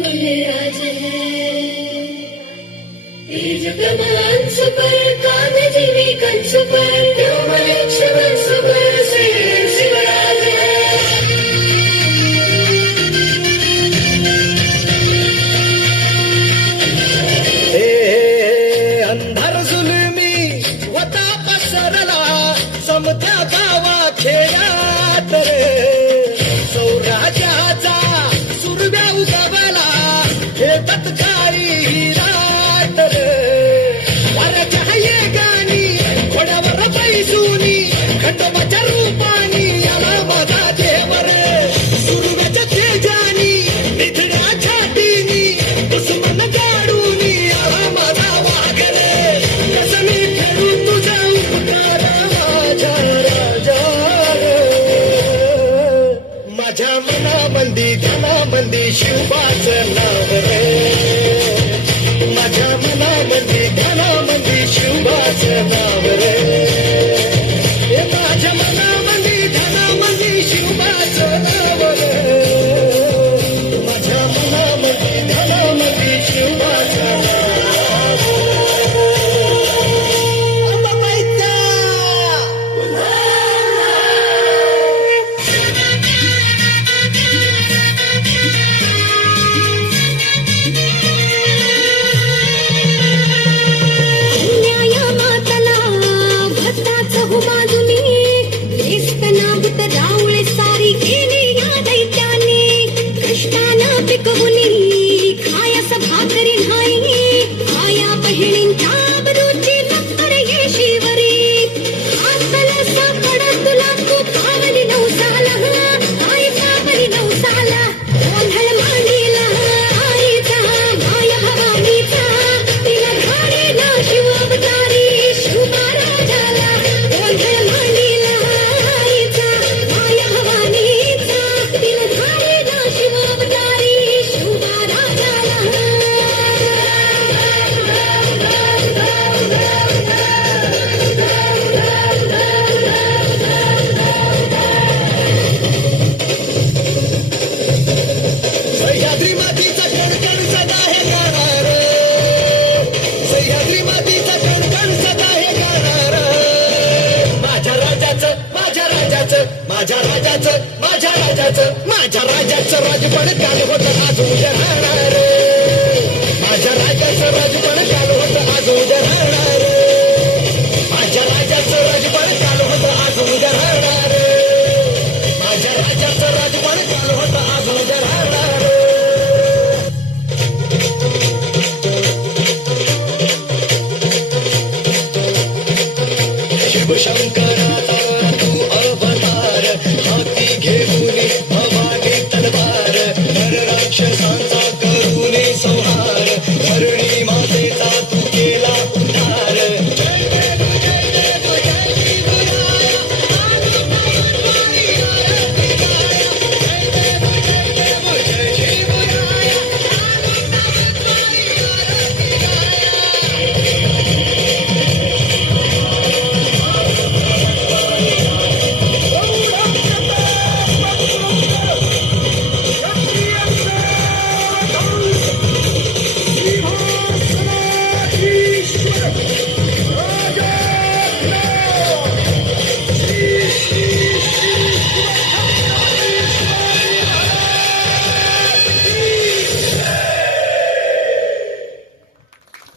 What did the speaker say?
आज है तेज कमांस पर काम जीवी कंस पर व्योमलेक्ष वंश पर श्री शिवराज है। अंधार जुलमी वता पसरला समत्या गावा खेळात रे सौराज्याचा सुरव्या उगवला हे तत्कारी रात रे वाऱ्याच्या गाणी घोड्यावर बैसूनी खंडोबाच्या रूपानी आला माझा देवर सुरव्याच्या तेजानी निधड्या छातीनी दुश्मन गाडूनी आला माझा वाघ रे कसं मी फेडू तुझा उपकार माझ्या राजा माझ्या मनामंदी ध्यानामंदी शिवबाचं नाव रे माझ्या मनामंदी ध्यानामंदी शिवबाचं नाव रे माझ्या मनामंदी ध्यानामंदी शिवबाचं नाव रे माझ्या मनामंदी ध्यानामंदी शिवबाचं नाव अंबाबाईचा न्याया मातला भक्ताचं हो बाजूनी वेस्तनाभूत रावळे सारी गेली या दैत्याने कष्टानं पिकवुनी खायास भाकरी नाही आया बहिणींच्या बरूची नक्कर येशीवरी आजकाल सापड तुला तू पावली नवसाला आई पावली नवसाला गोंधळ मांडीला आईचा माया भवानीचा तिला धाडे ना शिव अवतारी शिवबा राजाला गोंधळ मांडीला आईचा माया भवानीचा तिला धाडे ना शिव अवतारी शिवबा राजाला सह्याद्री मातीचा कणकण सदा हे गाणार सह्याद्री मातीचा कणकण सदा हे गाणार माझ्या राजाचं माझ्या राजाचं माझ्या राजाचं माझ्या राजाचं माझ्या राजाचं राजपण काल होतं आज उद्या राहणार